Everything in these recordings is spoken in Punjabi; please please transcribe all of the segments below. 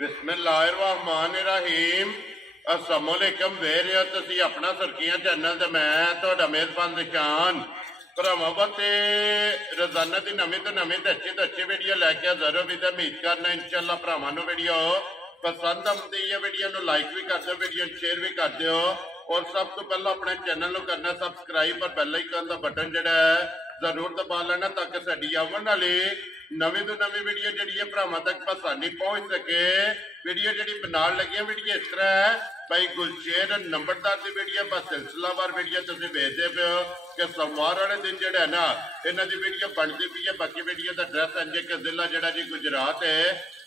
बिस्मिल्लाहिर्रहमानिर्रहीम अस्सलामुअलैकुम वे रहे हो तुसी अपना सुर्खियां चैनल ते मैं तुहाडा मेज़बान निशान भरावां ते रोजाना की नवीं तो अच्छी वीडियो लैके हाज़र हो भी तो उम्मीद करना इंशाअल्लाह भरावां नूं वीडियो पसंद आती है। वीडियो नूं लाइक भी कर दो, वीडियो शेयर भी कर दो और सब तो पहला अपने चैनल नूं करना सबसक्राइब और बेल आइकन का बटन जिहड़ा है जरूर दबा लेना ताकि साडी आवन वाली नवी तो नवी वीडियो जी है भरावां तक आसानी पहुंच सके। वीडियो जी बनाने लगी वीडियो इस तरह है भाई गुलशेर नंबरदार की वीडियो बस सिलसिलावार वीडियो तुम भेजते पे हो कि सोमवार वाले दिन जो है ना इन्हों की वीडियो बनती पी है। बाकी वीडियो का एड्रैस है कि जिला जोड़ा जी गुजरात है,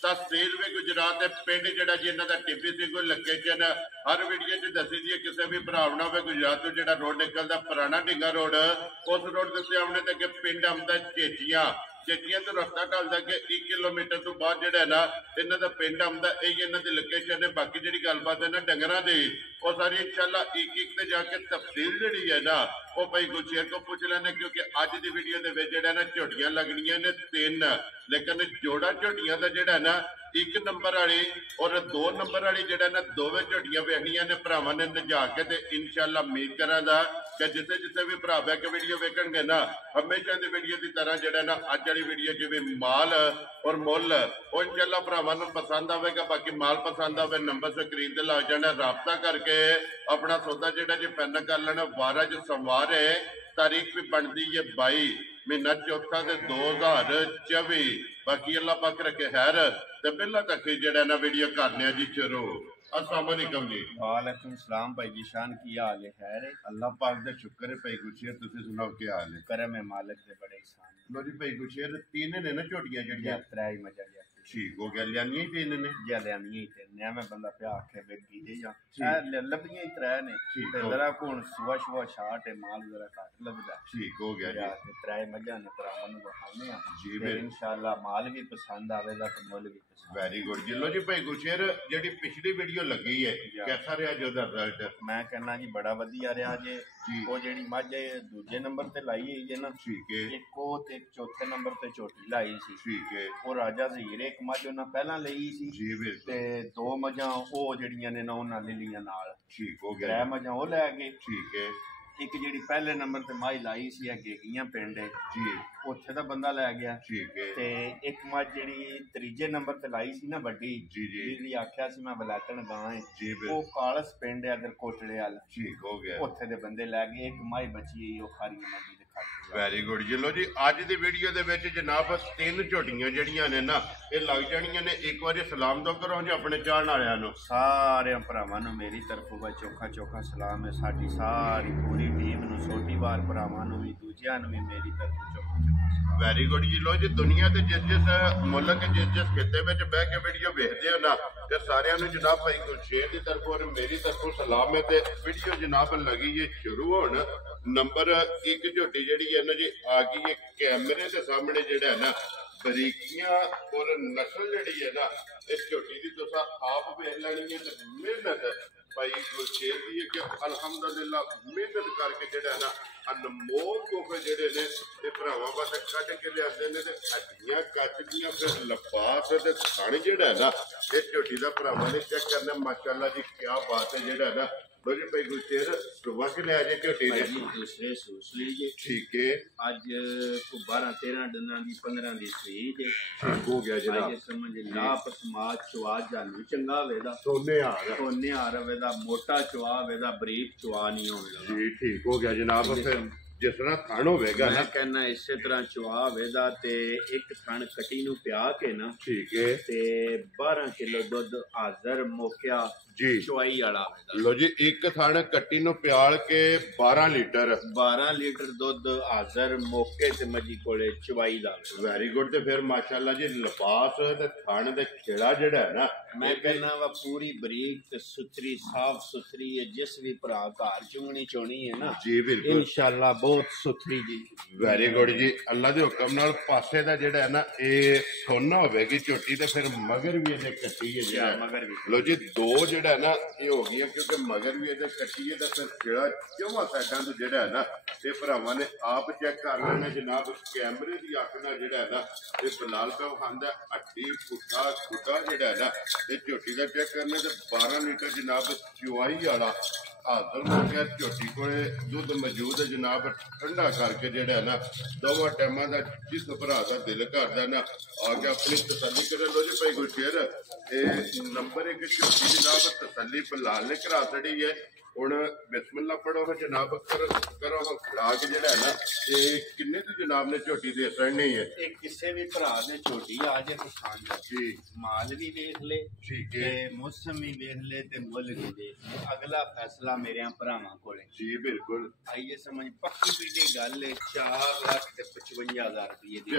तहसील भी गुजरात है, पिंड जोड़ा जी इन्हों का टिप्पी सी कोई लोकेशन हर वीडियो च दसी दी है। किसी भी भरावना हो गुजरात तो जो रोड निकलता पुराना ढिंगा रोड उस रोड के उत्ते आने तक पिंड आमदा चेचियां चेचियां तो रस्ता ढलता कि 1 किलोमीटर तो बाद जो है ना इन्हों का पिंड आमदा यही इन्हों की लोकेशन है। बाकी जी गलबात है ना डंगरां दी वो सारी इंशाअल्लाह एक ते जाके तफसील जी है ना वो भाई गुलशेर को पूछ लेने क्योंकि अज की वीडियो के जो ना झोटियां लगनियां ने 3 लेकिन जोड़ा झोटियां का जोड़ा ना 1 नंबर वाली और 2 नंबर वाली जो ना दोवें झोटियां वेखनियां ने भरावां ने नजा के ते इंशाअल्लाह उम्मीद करांगा कि जिसे जिसे भी भरा बह के वीडियो वेखणगे ना हमेशा की वीडियो की तरह जो ना अज वाली वीडियो जिवें माल और मुल वो इंशाअल्लाह भरावां नूं पसंद आवेगा। बाकी माल पसंद आवे नंबर स्क्रीन ते लग जाना, राबता करके अपना सौदा जो जी फाइनल कर लेना। 12 जो सोमवार है, तारीख भी बनती है 22 महीना चौथा ते 2024। बाकी अल्लाह पाक रखे खैर ते पहला तक जो ना वीडियो करने जी शुरू। अस्सलाम वालेकुम जी। वालेकुम सलाम भाई जी शान की हाल है? खैर है अल्लाह पाक दा शुक्र है। भाई गुलशेर तुसी सुनाओ क्या हाल है? करम है मालिक दे बड़े एहसान। लो जी भाई गुलशेर 3 ने ना झोटियां जड़ियां त्रै ही मजा लिया ठीक हो गया लियानियां ही 3 ने या लियानियां ही 3 ने। मैं बंदा पे आखे बेटी दे जा लबियां ही त्रै ने ते जरा कोण सुबह सुबह छाट है माल जरा घट लगदा ठीक हो गया जी। ते त्रै मजा ने भरावां नूं बखाने आ जी फिर इंशाअल्लाह माल भी पसंद आवेगा ते मुल भी पसंद। वेरी गुड जी। लो जी भाई गुलशेर जेडी पिछली वीडियो लगी है कैसा रहा जो रिजल्ट? मैं कहना जी बड़ा वधिया रहा जे। वो जेडी मझ दूजे नंबर ते लाई है जे ना ठीक है, एक ओ ते चौथे नंबर ते झोटी लाई सी ठीक है। वो राजा ज़हीर एक मझ उन्हां पहला लई सी जी बिल्कुल ते 2 मझां ओ जड़ियां ने ना उन्हां ले लियां नाल ठीक हो गया। 3 मझां ओ लै गए ठीक है। एक जी पहले नंबर ते माई लाई सी गेगियां पिंड जी उत्थे दा बंदा लै गया ठीक है। ते एक मझ जी त्रीजे नंबर ते लाई सी ना बड्डी जी जी जी आख्या सी मैं बलैतन गां है जी वो कालस पिंड है अगर कोटड़े वाल ठीक हो गया। उत्थे दे बंदे लै गए एक माई बची वो खारी मंडी दे खड़। वेरी गुड जी। लो जी अज की वीडियो दे विच जनाब 3 झोटियां जड़ियां ने ना ये लग जानियां ने। एक बार सलाम दो करो जी अपने चाहण वालियां नूं। सारे भरावां नूं मेरी तरफों वा चोखा चोखा सलाम है। साडी सारी पूरी टीम नूं छोटी बार भरावां नूं भी दूजियां नूं भी मेरी तरफों चोखा चोखा सलाम। वेरी गुड जी। लो जी दुनिया के जिस मुल्क जिस खिते में बह के वीडियो वेखते हो ना ते सारियां नूं जनाब भाई गुलशेर की तरफों और मेरी तरफों सलाम है। ते वीडियो जनाब लगी है शुरू होण। नंबर 1 झोटी जी है ना जी आ गई है कैमरे के सामने जो है ना बरीकियां और नस्ल जी है ना इस झोटी की तुसा आप वेख लैनी है। मेहनत भाई गुलशेर की है कि अलहमदुलिल्लाह मेहनत करके जो है ना अनमोल तोहफे जोड़े ने भरावां वास्ते कढ के लियाते ने हड्डियां कच दियां फिर लफास ते थण जोड़ा है ना इस झोटी का भरावां ने चेक करना। माशाअल्लाह जी क्या बात है जो है ना। लो जी भाई गुलशेर सुबह के लिया झोटी ने दूसरे सूस लीजिए ठीक है। अज को 12-13 दिन की 15 की स्वीट ठीक हो गया जनाब। समझ लाप समाज चुआ जानू चंगा वेदा सोने आ रवेदा मोटा चुआ वेदा बरीक चुआ नहीं होवेगा जी ठीक हो गया जनाब। फिर जिस तरह थण होवेगा ना कहना इस तरह चुआ वेदा ते एक थण कटी नूं प्या के ना ठीक है ते 12 किलो दुध हाजर मोकिया जी चुआई वाला। लो जी एक थण कट्टी नूं प्याल के 12 लीटर दुध हाजर मौके ते मजी कोले चुआई दा। Very good. ते फिर माशाअल्लाह जी लिबास ते थण दे खेड़ा जेड़ा है ना मैं कहना वा पूरी बरीक ते सुथरी साफ सुथरी है। जिस भी भरा घर चुंगनी चोनी है ना जी बिल्कुल इंशाअल्लाह ਬਹੁਤ ਸੁਥਰੀ ਜੀ। ਵੈਰੀ ਗੁੱਡ ਜੀ। ਅੱਲਾ ਦੇ ਹੁਕਮ ਨਾਲ ਪਾਸੇ ਦਾ ਜਿਹੜਾ ਹੈ ਨਾ ਇਹ ਸੋਨਾ ਹੋਵੇਗੀ ਝੋਟੀ ਤੇ ਫਿਰ ਮਗਰ ਵੀ ਇਹਦੇ ਕੱਟੀ ਹੈ ਜਿਹੜਾ ਮਗਰ ਵੀ ਲੋ ਜੀ ਦੋ ਜਿਹੜਾ ਹੈ ਨਾ ਇਹ ਹੋ ਗਈਆਂ ਕਿਉਂਕਿ ਮਗਰ ਵੀ ਇਹਦੇ ਕੱਟੀ ਹੈ ਤਾਂ ਫਿਰ ਜਿਹੜਾ ਚੌਵਾਂ ਸਾਈਡਾਂ ਤੋਂ ਜਿਹੜਾ ਹੈ ਨਾ ਇਹ ਭਰਾਵਾਂ ਨੇ ਆਪ ਚੈੱਕ ਕਰ ਲੈਣਾ ਜਨਾਬ। ਕੈਮਰੇ ਦੀ ਅੱਖ ਨਾਲ ਜਿਹੜਾ ਹੈ ਨਾ ਇਹ ਬਲਾਲ ਪਾ ਖਾਂਦਾ ਹੱਡੀ ਪੁੱਠਾ ਖੁੱਡਾ ਜਿਹੜਾ ਹੈ ਨਾ ਇਹ ਝੋਟੀ ਦਾ ਚੈੱਕ ਕਰਨਾ ਤੇ 12 ਲੀਟਰ ਜਨਾਬ ਚੁਆਈ ਵਾਲਾ ਹਾਜ਼ਰ ਹੋ ਗਿਆ। ਝੋਟੀ ਕੋਲੇ ਦੁੱਧ ਮੌਜੂਦ ਹੈ ਜਨਾਬ। ਠੰਡਾ ਕਰਕੇ ਜਿਹੜਾ ਨਾ ਦੋਵਾਂ ਟਾਈਮਾਂ ਦਾ ਜਿਸ ਭਰਾ ਦਾ ਦਿਲ ਕਰਦਾ ਨਾ ਆ ਕੇ ਆਪਣੀ ਤਸੱਲੀ ਕਰ ਲੋ ਜੀ। ਭਾਈ ਗੁਰਸ਼ੇਰ ਇਹ ਨੰਬਰ 1 ਝੋਟੀ ਜਨਾਬ ਤਸੱਲੀ ਬਲਾਲ ਨੇ ਕਰਾ ਛੜੀ ਹੈ। ਹੁਣ ਬਿਸਮਿਲ੍ਲਾ ਪੜੋ ਜਨਾਬ ਕਰੋ ਖੁਰਾਕ ਜਿਹੜਾ ਹੈ ਨਾ ਇਹ ਕਿੰਨੇ ਦੀ ਜਨਾਬ ਨੇ ਝੋਟੀ ਦੇ ਸੜਨੀ ਹੈ। ਇਹ ਕਿਸੇ ਵੀ ਭਰਾ ਨੇ ਝੋਟੀ ਆ ਜੇ ਪਸੰਦ ਜੀ ਮਾਲ ਵੀ ਵੇਖ ਲੈ ਠੀਕ ਹੈ ਤੇ ਮੌਸਮ ਵੀ ਵੇਖ ਲੈ ਤੇ ਮੁੱਲ ਵੀ ਵੇਖ ਲੈ। ਅਗਲਾ ਫੈਸਲਾ ਮੇਰੇ ਭਰਾਵਾਂ ਕੋਲੇ ਜੀ ਬਿਲਕੁਲ ਆਈਏ ਸਮਝ ਪੱਕੀ ਪੀਟੀ ਗੱਲ ਹੈ। 4,55,000 ਰੁਪਏ ਦੀ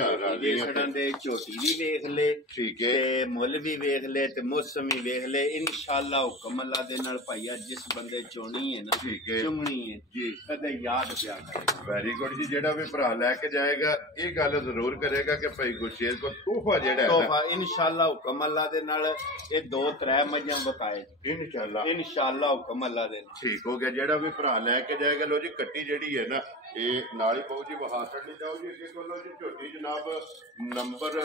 ਵੇਖਣ ਦੇ ਝੋਟੀ ਵੀ ਵੇਖ ਲੈ ਠੀਕ ਹੈ ਤੇ ਮੁੱਲ ਵੀ ਵੇਖ ਲੈ ਤੇ ਮੌਸਮ ਵੀ ਵੇਖ ਲੈ। ਇਨਸ਼ਾਅੱਲਾ ਹੁਕਮ ਅੱਲਾ ਦੇ ਨਾਲ ਭਾਈਆ ਜਿਸ ਬੰਦੇ ਚੋਣੀ ਹੈ ਨਾ ਠੀਕ ਹੈ ਚੁੰਗਣੀ ਹੈ ਜੀ ਕਦੇ ਯਾਦ ਪਿਆ ਕਰੇ। ਵੈਰੀ ਗੁੱਡ ਜੀ। ਜਿਹੜਾ ਵੀ ਭਰਾ ਲੈ ਕੇ ਜਾਏਗਾ ਇਹ ਗੱਲ ਜ਼ਰੂਰ ਕਰੇਗਾ ਕਿ ਭਾਈ ਗੁਰਸ਼ੇਰ ਕੋ ਤੋਹਫਾ ਜਿਹੜਾ ਹੈ ਤੋਹਫਾ ਇਨਸ਼ਾਅੱਲਾ ਹੁਕਮ ਅੱਲਾ ਦੇ ਨਾਲ ਇਹ 2-3 ਮੱਝਾਂ ਬਤਾਏ ਇਨਸ਼ਾਅੱਲਾ ਹੁਕਮ ਅੱਲਾ ਦੇ ਨਾਲ ਠੀਕ ਹੋ ਗਿਆ। ਜਿਹੜਾ ਵੀ ਭਰਾ ਲੈ ਕੇ ਜਾਏਗਾ ਲੋ ਜੀ ਕੱਟੀ ਜਿਹੜੀ ਹੈ ਨਾ ਇਹ ਨਾਲ ਹੀ ਪਾਉ ਜੀ ਵਹਾ ਛੱਡਣੀ ਜਾਓ ਜੀ। ਅੱਗੇ ਕੋਲੋ ਜੀ ਝੋਟੀ ਜਨਾਬ ਨੰਬਰ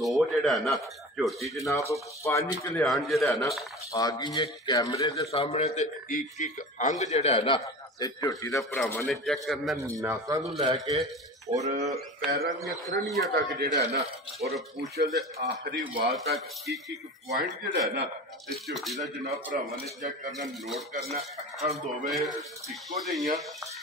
2 ਜਿਹੜਾ ਹੈ ਨਾ ਝੋਟੀ ਜਨਾਬ 5 ਕਲਿਆਣ ਜਿਹੜਾ ਹੈ ਨਾ ਆ ਗਈ ਹੈ ਕੈਮਰੇ ਦੇ ਸਾਹਮਣੇ ਤੇ ਇੱਕ ਅੰਗ ਜਿਹੜਾ ਹੈ ਨਾ ਇਹ ਝੋਟੀ ਦਾ ਭਰਾਵਾਂ ਨੇ ਚੈੱਕ ਕਰਨਾ ਨਾਸਾਂ ਨੂੰ ਲੈ ਕੇ ਔਰ ਪੈਰਾਂ ਦੀਆਂ ਕਰਣੀਆਂ ਤੱਕ ਜਿਹੜਾ ਹੈ ਨਾ ਔਰ ਪੂਛਲ ਦੇ ਆਖਰੀ ਵਾਲ ਤੱਕ ਇੱਕ ਪੁਆਇੰਟ ਜਿਹੜਾ ਹੈ ਨਾ ਇਸ ਝੋਟੀ ਦਾ ਜਨਾਬ ਭਰਾਵਾਂ ਨੇ ਚੈੱਕ ਕਰਨਾ ਨੋਟ ਕਰਨਾ। ਅੱਖਾਂ ਦੋਵੇਂ ਇੱਕੋ ਜਿਹੀਆਂ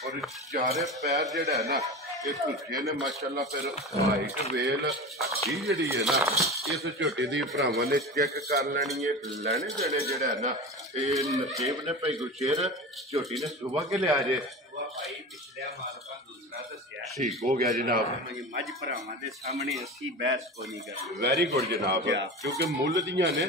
ਔਰ ਚਾਰੇ ਪੈਰ ਜਿਹੜਾ ਹੈ ਨਾ ਇਹ ਝੁੱਕੇ ਨੇ ਮਾਸ਼ਾਅੱਲਾ। ਫਿਰ ਹਾਈਟ ਵੇਲ ਅੱਡੀ ਜਿਹੜੀ ਹੈ ਨਾ ਇਸ ਝੋਟੀ ਦੀ ਭਰਾਵਾਂ ਨੇ ਚੈੱਕ ਕਰ ਲੈਣੀ ਹੈ। ਲੈਣੇ ਦੇਣੇ ਜਿਹੜਾ ਹੈ ਨਾ ਇਹ ਨਸੀਬ ਨੇ। ਭਾਈ ਗੁਰਸ਼ੇਰ ਝੋਟੀ ਨੇ ਸੁਬਹ ਕੇ ਲਿਆ ਜੇ ਭਾਈ ਪਿਛਲਿਆ ਮਾਲਕਾਂ ਦੂਸਰਾ ਦੱਸਿਆ ਠੀਕ ਹੋ ਗਿਆ ਜਨਾਬ। ਮੱਝ ਭਰਾਵਾਂ ਦੇ ਸਾਹਮਣੇ ਅਸੀਂ ਬਹਿਸ ਕੋ ਨਹੀਂ ਕਰਦੇ। ਵੈਰੀ ਗੁੱਡ ਜਨਾਬ। ਕਿਉਂਕਿ ਮੁੱਲ ਦੀਆਂ ਨੇ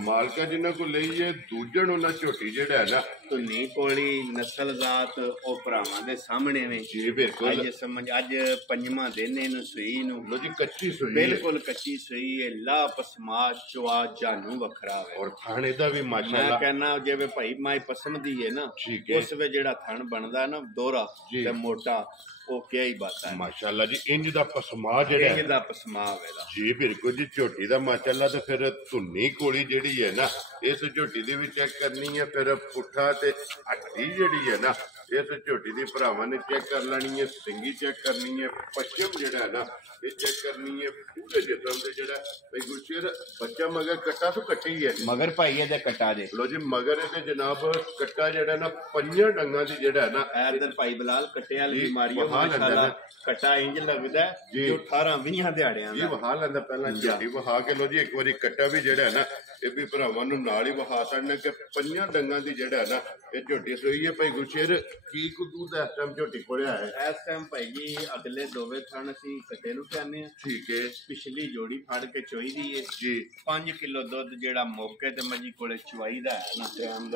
ਮਾਲਕਾ ਜਿਨ੍ਹਾਂ ਕੋਲ ਲਈ ਹੈ ਦੂਜਣ ਉਹਨਾਂ ਝੋਟੀ ਜਿਹੜਾ ਹੈ ਨਾ ਧੁੰਨੀ ਕੋਲੀ ਨਸਲ ਜ਼ਾਤ ਉਹ ਭਰਾਵਾਂ ਦੇ ਸਾਹਮਣੇ ਨੇ ਜੀ ਬਿਲਕੁਲ। ਅੱਜ ਸਮਝ ਅੱਜ 5ਵਾਂ ਦਿਨ ਇਹਨੂੰ ਸੂਈ ਨੂੰ ਲੋ ਜੀ ਕੱਚੀ ਸੂਈ ਬਿਲਕੁਲ ਕੱਚੀ ਸੂਈ ਹੈ। ਲਾ ਪਸਮਾ ਚਵਾ ਜਾਨੂ ਵੱਖਰਾ ਹੈ ਔਰ ਥਾਣੇ ਦਾ ਵੀ ਮਾਸ਼ਾਅੱਲਾ ਮੈਂ ਕਹਿੰਦਾ ਜਿਵੇਂ ਭਾਈ ਮਾਈ ਪਸੰਦ ਦੀ ਹੈ ਨਾ ਉਸ ਵੇ ਜਿਹੜਾ ਥਣ ਬਣਦਾ ਨਾ ਦੋਹਰਾ ਤੇ ਮੋਟਾ ਉਹ ਕਿਆ ਹੀ ਬਾਤ ਹੈ ਮਾਸ਼ਾਅੱਲਾ ਜੀ। ਇੰਜ ਦਾ ਪਸਮਾ ਜਿਹੜਾ ਇੰਜ ਦਾ ਪਸਮਾ ਹੋਵੇਗਾ ਜੀ ਬਿਲਕੁਲ ਜੀ। ਝੋਟੀ ਦਾ ਮਾਸ਼ਾਅੱਲਾ ਤੇ ਫਿਰ ਧੁੰਨੀ ਕੋਲੀ ਜਿਹੜੀ ਹੈ ਨਾ ਇਸ ਝੋਟੀ ਦੀ ਵੀ ਚੈੱਕ ਕਰਨੀ ਹੈ। ਫਿਰ ਪੁੱਠਾ ਤੇ ਹੱਡੀ ਜਿਹੜੀ ਹੈ ਨਾ ਇਸ ਝੋਟੀ ਦੀ ਭਰਾਵਾਂ ਨੇ ਚੈੱਕ ਕਰ ਲੈਣੀ ਹੈ। ਸਿੰਗੀ ਚੈੱਕ ਕਰਨੀ ਹੈ। ਪੱਛਮ ਜਿਹੜਾ ਹੈ ਨਾ ਇਹ ਚੈੱਕ ਕਰਨੀ ਹੈ। ਪੂਰੇ ਜਿਸਮ ਦੇ ਜਿਹੜਾ ਭਾਈ ਗੁਰਸ਼ੇਰ ਬੱਚਾ ਮਗਰ ਕੱਟਾ ਤੋਂ ਕੱਟੀ ਹੈ ਮਗਰ ਭਾਈ ਇਹਦੇ ਕੱਟਾ ਦੇ ਲੋ ਜੀ ਮਗਰ ਇਹਦੇ ਜਨਾਬ ਕੱਟਾ ਜਿਹੜਾ ਨਾ 5 ਡੰਗਾਂ ਦੀ ਜਿਹੜਾ ਹੈ ਨਾ ਇਧਰ ਭਾਈ ਬਲਾਲ ਕੱਟੇ ਵਾਲੀ ਬਿਮਾਰੀਆਂ ਮਾਸ਼ਾਅੱਲਾ ਕੱਟਾ ਇੰਜ ਲੱਗਦਾ ਜੋ 18-20 ਦਿਹਾੜਿਆਂ ਦਾ ਇਹ ਵਹਾ ਲੈਂਦਾ। ਪਹਿਲਾਂ ਝੋਟੀ ਵਹਾ ਕੇ ਲੋ ਜੀ ਇੱਕ ਵਾਰੀ ਕੱਟਾ ਵੀ ਜਿਹੜਾ ਹੈ ਨਾ ਇਹ ਵੀ ਭਰਾਵਾਂ ਨੂੰ ਨਾਲ ਹੀ ਵਹਾ ਛੱਡਣਾ ਕਿ 5 ਡੰਗਾਂ ਦੀ ਜਿਹੜਾ ਹੈ ਨਾ ਇਹ ਝੋਟੀ ਸੋਈ ਹੈ। ਭਾਈ ਗੁਰਸ਼ੇਰ ਕੀ ਕੁ ਦੁੱਧ ਇਸ ਟਾਈਮ ਝੋਟੀ ਕੋਲਿਆ ਹੈ ਇਸ ਟਾਈਮ ਭਾਈ ਜੀ ਅਗਲੇ ਦੋਵੇਂ ਥਣ ਅਸੀਂ ਕੱਟੇ ਨੂੰ ਕਹਿੰਦੇ ਆ ਠੀਕ ਹੈ। ਪਿਛਲੀ ਜੋੜੀ ਫੜ ਕੇ ਚੋਈ ਦੀ ਹੈ ਜੀ 5 ਕਿਲੋ ਦੁੱਧ ਜਿਹੜਾ ਮੌਕੇ ਤੇ ਮੱਝੀ ਕੋਲੇ ਚਵਾਈ ਦਾ ਹੈ ਨਾ ਟਾਈਮ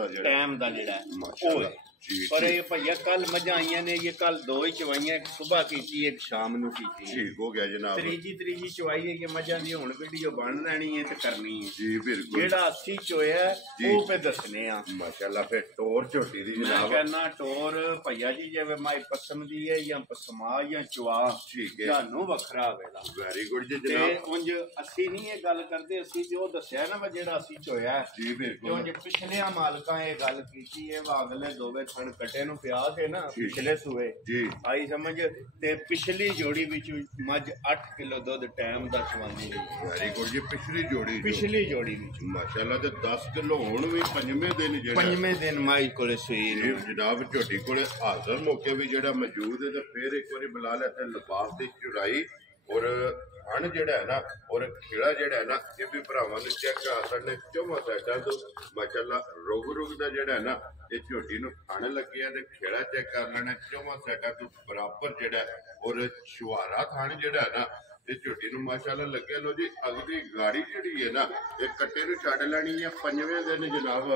ਦਾ ਜਿਹੜਾ ਮਾਸ਼ਾਅੱਲਾ ਪਰ ਇਹ ਭਈਆ ਕੱਲ ਮੱਝਾਂ ਆਈਆਂ ਨੇ ਇਹ ਕੱਲ 2 ਹੀ ਚਵਾਈਆਂ ਇੱਕ ਸਵੇਰ ਕੀਤੀ ਇੱਕ ਸ਼ਾਮ ਨੂੰ ਕੀਤੀ ਠੀਕ ਹੋ ਗਿਆ ਜਨਾਬ। ਤੀਜੀ ਚਵਾਈ ਹੈ ਕਿ ਮੱਝਾਂ ਦੀ ਹੁਣ ਵੀਡੀਓ ਬਣ ਲੈਣੀ ਹੈ ਤੇ ਕਰਨੀ ਹੈ ਜੀ ਬਿਲਕੁਲ। ਜਿਹੜਾ 80 ਚੋਇਆ ਉਹ ਪੇ ਦੱਸਨੇ ਆ ਮਾਸ਼ਾਅੱਲਾ। ਫਿਰ ਟੋਰ ਝੋਟੀ ਦੀ ਮੈਂ ਕਹਿੰਦਾ ਟੋਰ ਭਈਆ ਜੀ ਜਿਵੇਂ ਮਾਈ ਪਸੰਦ ਦੀ ਹੈ ਜਾਂ ਪਸਮਾ ਜਾਂ ਚਵਾ ਠੀਕ ਹੈ ਤੁਹਾਨੂੰ ਵੱਖਰਾ ਹੋਵੇਗਾ। ਵੈਰੀ ਗੁੱਡ ਜੀ ਤੇ ਜਨਾਬ। ਉਂਝ ਅਸੀਂ ਨਹੀਂ ਇਹ ਗੱਲ ਕਰਦੇ ਅਸੀਂ ਜੋ ਦੱਸਿਆ ਨਾ ਜਿਹੜਾ ਅਸੀਂ ਚੋਇਆ ਜੀ ਬਿਲਕੁਲ। ਉਂਝ ਪਿਛਲੇ ਮਾਲਕਾਂ ਇਹ ਗੱਲ ਕੀਤੀ ਹੈ ਵਾ ਅਗਲੇ ਦੋਵੇਂ ਥਣ ਕੱਟੇ ਨੂੰ ਪਿਆ ਕੇ ਨਾ ਪਿਛਲੇ ਸੂਏ ਜੀ ਆਈ ਸਮਝ ਤੇ ਪਿਛਲੀ ਜੋੜੀ ਵਿੱਚ ਮੱਝ 8 ਕਿਲੋ ਦੁੱਧ ਟਾਈਮ ਦਾ ਚਵਾਉਂਦੀ ਹੈ। ਵੈਰੀ ਗੁੱਡ ਜੀ। ਪਿਛਲੀ ਜੋੜੀ ਵਿੱਚ ਮਾਸ਼ਾਅੱਲਾ ਤੇ 10 ਕਿਲੋ ਹੁਣ ਵੀ 5ਵੇਂ ਦਿਨ ਜਿਹੜਾ 5ਵੇਂ ਦਿਨ ਮਾਈ ਕੋਲੇ ਸੂਈ ਨੂੰ ਜਨਾਬ ਝੋਟੀ ਕੋਲੇ ਹਾਜ਼ਰ ਮੌਕੇ ਵੀ ਜਿਹੜਾ ਮੌਜੂਦ ਹੈ ਤੇ ਫਿਰ ਇੱਕ ਵਾਰੀ ਬੁਲਾ ਲਿਆ ਤੇ ਲਿਬਾਸ ਦੀ ਚੁਰਾਈ ਔਰ ਹਣ ਜਿਹੜਾ ਹੈ ਨਾ ਔਰ ਖੇੜਾ ਜਿਹੜਾ ਹੈ ਨਾ ਇਹ ਵੀ ਭਰਾਵਾਂ ਨੂੰ ਚੈੱਕ ਕਰ ਸਕਦੇ ਚੌਵਾਂ ਸਾਈਡਾਂ ਤੋਂ ਮਾਸ਼ਾਅੱਲਾ ਰੁਗ ਦਾ ਜਿਹੜਾ ਹੈ ਨਾ ਇਹ ਝੋਟੀ ਨੂੰ ਖਾਣ ਲੱਗਿਆ ਤੇ ਖੇੜਾ ਚੈੱਕ ਕਰ ਲੈਣਾ ਚੌਵਾਂ ਸਾਈਡਾਂ ਤੋਂ ਬਰਾਬਰ ਜਿਹੜਾ ਔਰ ਛੁਹਾਰਾ ਖਾਣ ਜਿਹੜਾ ਹੈ ਨਾ ਇਹ ਝੋਟੀ ਨੂੰ ਮਾਸ਼ਾਅੱਲਾ ਲੱਗਿਆ। ਲੋ ਜੀ ਅਗਲੀ ਗਾੜੀ ਜਿਹੜੀ ਹੈ ਨਾ ਇਹ ਕੱਟੇ ਨੂੰ ਛੱਡ ਲੈਣੀ ਹੈ 5ਵੇਂ ਦਿਨ ਜਨਾਬ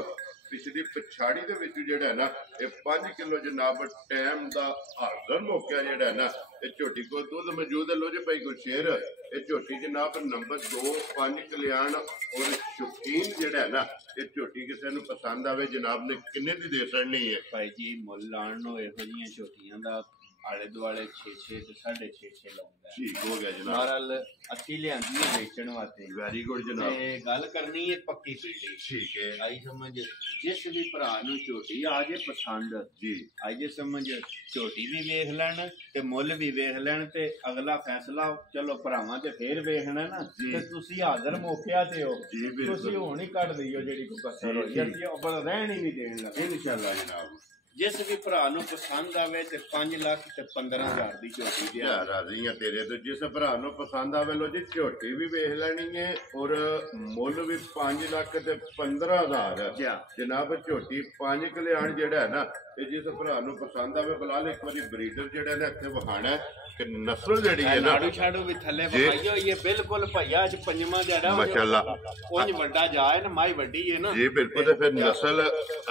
ਪਿਛਲੀ ਪਛਾੜੀ ਦੇ ਵਿੱਚ ਜਿਹੜਾ ਨਾ ਇਹ 5 ਕਿਲੋ ਜਨਾਬ ਟਾਈਮ ਦਾ ਹਾਜ਼ਰ ਮੌਕਾ ਜਿਹੜਾ ਨਾ ਇਹ ਝੋਟੀ ਕੋਲ ਦੁੱਧ ਮੌਜੂਦ ਹੈ। ਲੋ ਜੀ ਭਾਈ ਗੁਰਸ਼ੇਰ ਇਹ ਝੋਟੀ ਜਨਾਬ ਨੰਬਰ 2 5 ਕਲਿਆਣ ਔਰ ਸ਼ੌਕੀਨ ਜਿਹੜਾ ਨਾ ਇਹ ਝੋਟੀ ਕਿਸੇ ਨੂੰ ਪਸੰਦ ਆਵੇ ਜਨਾਬ ਨੇ ਕਿੰਨੇ ਦੀ ਦੇ ਸਕਣੀ ਹੈ ਭਾਈ ਜੀ ਮੁੱਲ ਲਾਣ ਨੂੰ ਇਹੋ ਜਿਹੀਆਂ ਝੋਟੀਆਂ ਦਾ ਆਲੇ ਦੁਆਲੇ 6-6 ਤੇ 6.5 ਲਾਉਂਦਾ ਠੀਕ ਹੋ ਗਿਆ ਜਨਾਬ। ਮਾਰਲ ਅਸੀਂ ਲਿਆਂਦੀ ਹੈ ਵੇਚਣ ਵਾਸਤੇ। ਵੈਰੀ ਗੁੱਡ ਜਨਾਬ। ਤੇ ਗੱਲ ਕਰਨੀ ਹੈ ਪੱਕੀ ਪੀੜੀ। ਠੀਕ ਹੈ ਆਈ ਸਮਝ ਜਿਸ ਵੀ ਭਰਾ ਨੂੰ ਝੋਟੀ ਆ ਜੇ ਪਸੰਦ ਜੀ ਆਈ ਜੇ ਸਮਝ ਝੋਟੀ ਵੀ ਵੇਖ ਲੈਣ ਤੇ ਮੁੱਲ ਵੀ ਵੇਖ ਲੈਣ ਤੇ ਅਗਲਾ ਫੈਸਲਾ ਚਲੋ ਭਰਾਵਾਂ ਤੇ ਫੇਰ ਵੇਖਣਾ ਨਾ ਤੇ ਤੁਸੀਂ ਹਾਜ਼ਰ ਮੌਕਿਆ ਤੇ ਹੋ ਤੁਸੀਂ ਹੁਣ ਹੀ ਕੱਢ ਦਈਓ ਜਿਹੜੀ ਕੋਈ ਕਸਰ ਹੋਈ ਅਸੀਂ ਆਪਣਾ ਰਹਿਣ ਹੀ ਨਹੀਂ ਦੇਣ ਲੱਗੇ ਇਨਸ਼ਾਅੱਲਾ ਜਨਾਬ। ਜਿਸ ਵੀ ਭਰਾ ਨੂੰ ਪਸੰਦ ਆਵੇ ਤੇ 5 ਲੱਖ ਤੇ 15,000 ਦੀ ਝੋਟੀ ਦੀ ਰਾਜ਼ੀ ਆ ਤੇਰੇ ਤੋਂ। ਜਿਸ ਭਰਾ ਨੂੰ ਪਸੰਦ ਆਵੇ ਲੋ ਜੀ ਝੋਟੀ ਵੀ ਵੇਖ ਲੈਣੀ ਹੈ ਔਰ ਮੁੱਲ ਵੀ 5 ਲੱਖ ਤੇ 15,000 ਜਨਾਬ। ਝੋਟੀ 5 ਕਲਿਆਣ ਜਿਹੜਾ ਹੈ ਨਾ ਤੇ ਜਿਸ ਭਰਾ ਨੂੰ ਪਸੰਦ ਆਵੇ ਬਲਾਲ ਇੱਕ ਵਾਰੀ ਬਰੀਡਰ ਜਿਹੜਾ ਨੇ ਇੱਥੇ ਵਿਖਾਣਾ ਕਿ ਨਸਲ ਜਿਹੜੀ ਹੈ ਨਾ ਨਾੜੂ ਛਾੜੂ ਵੀ ਥੱਲੇ ਵਿਖਾਈ ਹੋਈ ਹੈ ਬਿਲਕੁਲ ਭਈਆ ਅੱਜ ਪੰਜਵਾਂ ਜਿਹੜਾ ਮਾਸ਼ਾਅੱਲਾ ਉਂਝ ਵੱਡਾ ਜਾਏ ਨਾ ਮਾਈ ਵੱਡੀ ਹੈ ਨਾ ਜੀ ਬਿਲਕੁਲ। ਤੇ ਫਿਰ ਨਸਲ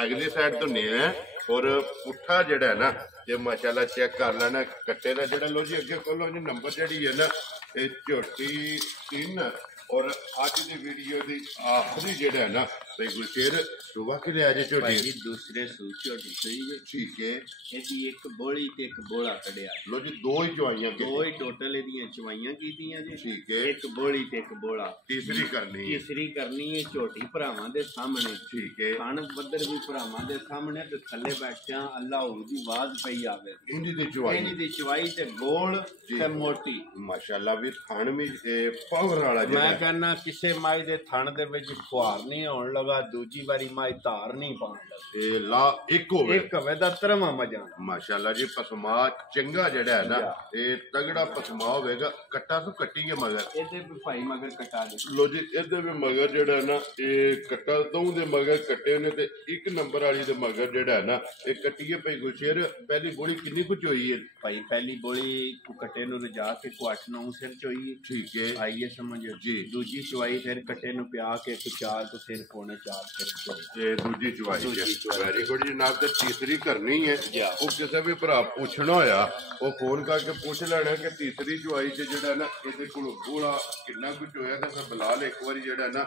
ਅਗਲੀ ਸਾਈਡ ਤੋਂ ਨਹੀਂ ਹੈ ਔਰ ਪੁੱਠਾ ਜਿਹੜਾ ਹੈ ਨਾ ਜੇ ਮਾਸ਼ਾਅੱਲਾ ਚੈੱਕ ਕਰ ਲੈਣਾ ਕੱਟੇ ਦਾ ਜਿਹੜਾ ਲੋ ਜੀ ਅੱਗੇ ਕੋਲੋਂ ਜੀ ਨੰਬਰ ਜਿਹੜੀ ਹੈ ਨਾ ਇਹ ਝੋਟੀ 3 ਔਰ ਅੱਜ ਦੀ ਵੀਡੀਓ ਦੀ ਆਖਰੀ ਜਿਹੜਾ ਹੈ ਨਾ ਭਾਈ ਗੁਰਸ਼ੇਰ ਸੁਬਾ ਕਿ ਲਿਆ ਜੇ ਝੋਟੀ ਦੂਸਰੇ ਸੂਚ ਝੋਟੀ ਸਹੀ ਹੈ। ਠੀਕ ਹੈ। ਇਹਦੀ ਇੱਕ ਬੋਲੀ ਤੇ ਇੱਕ ਬੋਲਾ ਕੱਢਿਆ ਲੋ ਜੀ ਦੋ ਹੀ ਚਵਾਈਆਂ ਦੋ ਹੀ ਟੋਟਲ ਇਹਦੀਆਂ ਚਵਾਈਆਂ ਕੀਤੀਆਂ ਜੀ। ਠੀਕ ਹੈ। ਇੱਕ ਬੋਲੀ ਤੇ ਇੱਕ ਬੋਲਾ ਤੀਸਰੀ ਕਰਨੀ ਹੈ ਝੋਟੀ ਭਰਾਵਾਂ ਦੇ ਸਾਹਮਣੇ। ਠੀਕ ਹੈ। ਖਾਣ ਬੱਦਰ ਵੀ ਭਰਾਵਾਂ ਦੇ ਸਾਹਮਣੇ ਤੇ ਥੱਲੇ ਬੈਠਿਆਂ ਅੱਲਾਹ ਦੀ ਆਵਾਜ਼ ਪਈ ਆਵੇ ਇਹਦੀ ਦੀ ਚਵਾਈ ਤੇ ਗੋਲ ਤੇ ਮੋਟੀ ਮਾਸ਼ਾਅੱਲਾ ਵੀ ਥਣ ਵੀ ਪਾਵਰ ਵਾਲਾ ਮੈਂ ਕਹਿੰਦਾ ਕਿਸੇ ਮਾਈ ਦੇ ਥਣ ਦੇ ਵਿੱਚ ਖੁਆਰ ਨਹੀਂ ਆਉਣ ਲਗਾ ਦੂਜੀ ਵਾਰੀ ਮਾਈ ਧਾਰ ਨਹੀਂ ਪਾਉਣ ਇਹ ਲਾ ਇੱਕ ਹੋਵੇ ਦਾ ਤਰਮਾ ਮਜਾ ਮਾਸ਼ਾਅੱਲਾ ਜੀ। ਪਸਮਾ ਚੰਗਾ ਜਿਹੜਾ ਹੈ ਨਾ ਇਹ ਤਗੜਾ ਪਸਮਾ ਹੋਵੇਗਾ। ਕੱਟਾ ਤੋਂ ਕੱਟੀ ਹੈ ਮਗਰ ਇਹਦੇ ਵੀ ਭਾਈ ਮਗਰ ਕਟਾ ਦੇ ਲੋ ਜੀ ਇਹਦੇ ਵੀ ਮਗਰ ਜਿਹੜਾ ਨਾ ਇਹ ਕੱਟਾ ਦੋ ਦੇ ਮਗਰ ਕੱਟੇ ਨੇ ਤੇ 1 ਨੰਬਰ ਵਾਲੀ ਦੇ ਮਗਰ ਜਿਹੜਾ ਹੈ ਨਾ ਇਹ ਕੱਟੀਏ ਭਾਈ ਗੁਰਸ਼ੇਰ। ਪਹਿਲੀ ਬੋਲੀ ਕਿੰਨੀ ਕੁ ਚੋਈ ਹੈ ਭਾਈ? ਪਹਿਲੀ ਬੋਲੀ ਕੋ ਕੱਟੇ ਨੂੰ ਰਜਾ ਕੇ ਕੋ 8-9 ਸਿਰ ਚੋਈ। ਠੀਕ ਹੈ। ਆਈਏ ਸਮਝ ਜੀ। ਦੂਜੀ ਚਵਾਈ ਫਿਰ ਕੱਟੇ ਨੂੰ ਪਿਆ ਕੇ 4 ਤੋਂ ਸਿਰ ਪੌਣੇ 4 ਸਿਰ ਤੇ ਦੂਜੀ ਚਵਾਈ ਵੈਰੀ ਗੁੱਡ ਜਨਾਬ। ਤੇ ਤੀਸਰੀ ਕਰਨੀ ਹੈ ਉਹ ਕਿਸੇ ਵੀ ਭਰਾ ਪੁੱਛਣਾ ਹੋਇਆ ਉਹ ਫੋਨ ਕਰਕੇ ਪੁੱਛ ਲੈਣਾ ਕਿ ਤੀਸਰੀ ਚਵਾਈ ਚ ਜਿਹੜਾ ਨਾ ਇਹਦੇ ਕੋਲ ਬੋਲਾ ਕਿੰਨਾ ਕੁਝ ਹੋਇਆ ਤੇ ਫਿਰ ਬਲਾਲ ਇੱਕ ਵਾਰੀ ਜਿਹੜਾ ਨਾ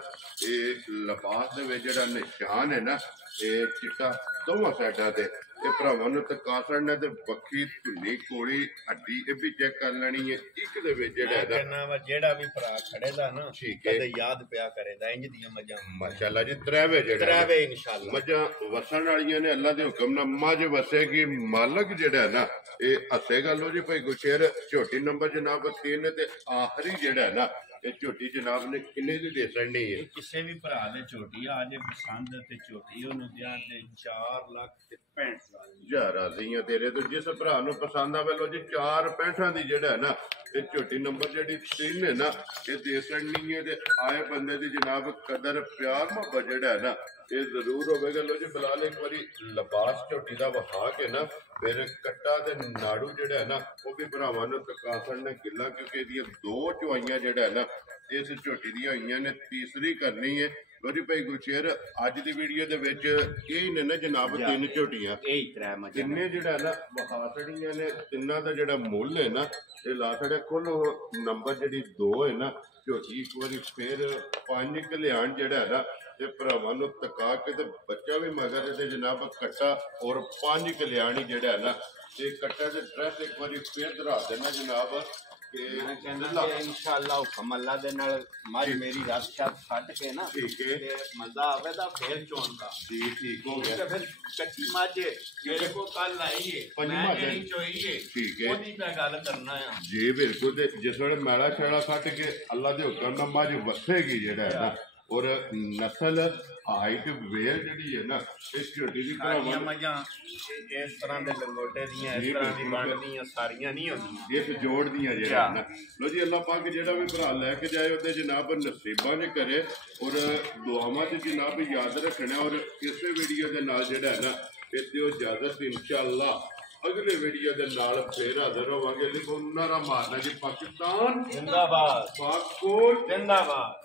ਇਹ ਲਿਬਾਸ ਦੇ ਵਿੱਚ ਜਿਹੜਾ ਨਿਸ਼ਾਨ ਹੈ ਨਾ ਇਹ ਚਿੱਟਾ ਦੋਵਾਂ ਸਾਈਡਾਂ ਤੇ ਇਹ ਭਰਾਵਾਂ ਨੂੰ ਤਕਾ ਛੱਡਣਾ ਤੇ ਬੱਖੀ ਧੁੰਨੀ ਕੋਲੀ ਹੱਡੀ ਇਹ ਵੀ ਚੈੱਕ ਕਰ ਲੈਣੀ ਹੈ। ਇੱਕ ਦੇ ਵਿੱਚ ਜਿਹੜਾ ਜਿਹੜਾ ਵੀ ਭਰਾ ਖੜੇ ਦਾ ਨਾ ਠੀਕ ਹੈ ਯਾਦ ਪਿਆ ਕਰੇਦਾ ਇੰਜ ਦੀਆਂ ਮੱਝਾਂ ਮਾਸ਼ਾਅੱਲਾ ਜੀ। ਤਰਾਵੇ ਇਨਸ਼ਾਅੱਲਾ ਮੱਝਾਂ ਵਸਣ ਵਾਲੀਆਂ ਨੇ ਅੱਲਾ ਦੇ ਹੁਕਮ ਨਾਲ। ਮੱਝ ਵਸੇਗੀ ਮਾਲਕ ਜਿਹੜਾ ਨਾ ਇਹ ਹੱਸੇਗਾ। ਲੋ ਜੀ ਭਾਈ ਗੁਰਸ਼ੇਰ ਝੋਟੀ ਨੰਬਰ ਜਨਾਬ 3 ਤੇ ਆਖਰੀ ਜਿਹੜਾ ਨਾ ਇਹ ਝੋਟੀ ਜਨਾਬ ਨੇ ਕਿੰਨੇ ਦੀ ਦੇ ਸਕਣੀ ਹੈ? ਕਿਸੇ ਵੀ ਭਰਾ ਦੇ ਝੋਟੀ ਆ ਜੇ ਪਸੰਦ ਤੇ ਝੋਟੀ ਉਹਨੂੰ ਦਿਆਂ ਦੇ 4 ਲੱਖ ਤੇ 65,000 ਰਾਜ਼ੀਆਂ ਤੇਰੇ ਤੋਂ। ਜਿਸ ਭਰਾ ਨੂੰ ਪਸੰਦ ਆਵੇ ਲੋ ਜੀ 4.65 ਦੀ ਜਿਹੜਾ ਹੈ ਨਾ ਇਹ ਝੋਟੀ ਨੰਬਰ ਜਿਹੜੀ 3 ਹੈ ਨਾ ਇਹ ਦੇ ਸਕਣੀ ਹੈ। ਤੇ ਆਏ ਬੰਦੇ ਦੀ ਜਨਾਬ ਕਦਰ ਪਿਆਰ ਮੁਹੱਬਤ ਜਿਹੜਾ ਹੈ ਨਾ ਇਹ ਜ਼ਰੂਰ ਹੋਵੇਗਾ। ਲੋ ਜੀ ਬਲਾਲ ਇੱਕ ਵਾਰੀ ਲਿਬਾਸ ਝੋਟੀ ਦਾ ਵਿਖਾ ਕੇ ਨਾ ਫਿਰ ਕੱਟਾ ਤੇ ਨਾੜੂ ਜਿਹੜਾ ਹੈ ਨਾ ਉਹ ਵੀ ਭਰਾਵਾਂ ਨੂੰ ਤਕਾਸਣ ਨੇ ਗਿੱਲਾ ਕਿਉਂਕਿ ਇਹਦੀਆਂ 2 ਚਵਾਈਆਂ ਜਿਹੜਾ ਹੈ ਨਾ ਇਸ ਝੋਟੀ ਦੀਆਂ ਹੋਈਆਂ ਨੇ। ਤੀਸਰੀ ਕਰਨੀ ਹੈ। ਲੋ ਜੀ ਭਾਈ ਗੁਰਸ਼ੇਰ ਅੱਜ ਦੀ ਵੀਡੀਓ ਦੇ ਵਿੱਚ ਇਹ ਨੇ ਨਾ ਜਨਾਬ 3 ਝੋਟੀਆਂ ਤਿੰਨੇ ਜਿਹੜਾ ਨਾ ਵਿਖਾ ਛੜੀਆਂ ਨੇ। ਤਿੰਨਾਂ ਦਾ ਜਿਹੜਾ ਮੁੱਲ ਹੈ ਨਾ ਇਹ ਲਾ ਛੜਿਆ ਕੁੱਲ ਨੰਬਰ ਜਿਹੜੀ 2 ਹੈ ਨਾ ਝੋਟੀ ਇੱਕ ਵਾਰੀ ਫਿਰ 5 ਕਲਿਆਣ ਜਿਹੜਾ ਹੈ ਨਾ ਇਹ ਭਰਾਵਾਂ ਨੂੰ ਤਕਾ ਕੇ ਤੇ ਬੱਚਾ ਵੀ ਮਗਰ ਇਹਦੇ ਜਨਾਬ ਕੱਟਾ ਔਰ 5 ਕਲਿਆਣੀ ਜਿਹੜਾ ਹੈ ਨਾ ਇਹ ਕੱਟਾ ਦੇ ਡਰੈਸ ਇੱਕ ਵਾਰੀ ਫੇਰ ਧਰਾ ਦੇਣਾ ਜਨਾਬ ਕਿ ਮੈਂ ਕਹਿੰਦਾ ਇਨਸ਼ਾਅੱਲਾ ਹੁਕਮ ਅੱਲਾ ਦੇ ਨਾਲ ਮੱਝ ਮੇਰੀ ਰਾਤ ਛੱਤ ਛੱਡ ਕੇ ਨਾ ਠੀਕ ਹੈ ਤੇ ਮਜ਼ਾ ਆਵੇ ਤਾਂ ਫੇਰ ਚੋਣ ਦਾ ਜੀ ਠੀਕ ਹੋ ਗਿਆ। ਤੇ ਫਿਰ ਕੱਚੀ ਮੱਝ ਮੇਰੇ ਕੋ ਕੱਲ ਆਈਏ ਮੈਂ ਜਿਹੜੀ ਚੋਈਏ ਠੀਕ ਹੈ ਉਹਦੀ ਤਾਂ ਗੱਲ ਕਰਨਾ ਆ ਜੀ ਬਿਲਕੁਲ। ਤੇ ਜਿਸ ਵੇਲੇ ਮੈਲਾ ਛੇੜਾ ਕੱਟ ਕੇ ਅੱਲਾ ਦੇ ਹੁਕਮ ਨਾਲ ਮੱਝ ਵਸੇਗੀ ਜਿਹੜਾ ਹੈ ਨਾ ਔਰ ਨਸਲ ਹਾਈਟ ਵੇਲ ਜਿਹੜੀ ਹੈ ਨਾ ਇਸ ਝੋਟੀ ਦੀ ਭਰਾਵਾਂ ਮੱਝਾਂ ਇਸ ਤਰ੍ਹਾਂ ਦੇ ਲੰਗੋਟੇ ਦੀਆਂ ਇਸ ਤਰ੍ਹਾਂ ਦੀ ਬਣਦੀਆਂ ਸਾਰੀਆਂ ਨਹੀਂ ਹੁੰਦੀਆਂ ਇਸ ਜੋੜ ਦੀਆਂ ਜਿਹੜਾ ਨਾ। ਲੋ ਜੀ ਅੱਲਾ ਪਾਕ ਜਿਹੜਾ ਵੀ ਭਰਾ ਲੈ ਕੇ ਜਾਏ ਉਹਦੇ ਜਨਾਬ ਨਸੀਬਾਂ ਨੇ ਕਰੇ ਔਰ ਦੁਆਵਾਂ ਚ ਜਨਾਬ ਯਾਦ ਰੱਖਣਾ। ਔਰ ਇਸੇ ਵੀਡੀਓ ਦੇ ਨਾਲ ਜਿਹੜਾ ਹੈ ਨਾ ਇਹ ਦਿਓ ਇਜਾਜ਼ਤ ਇਨਸ਼ਾਅੱਲਾ ਅਗਲੇ ਵੀਡੀਓ ਦੇ ਨਾਲ ਫੇਰ ਹਾਜ਼ਰ ਹੋਵਾਂਗੇ। ਲਿਖੋ ਨਾਰਾ ਮਾਰਨਾ ਜੀ ਪਾਕਿਸਤਾਨ ਜ਼ਿੰਦਾਬਾਦ, ਪਾਕ ਕੋਲ ਜ਼ਿੰਦਾਬਾਦ।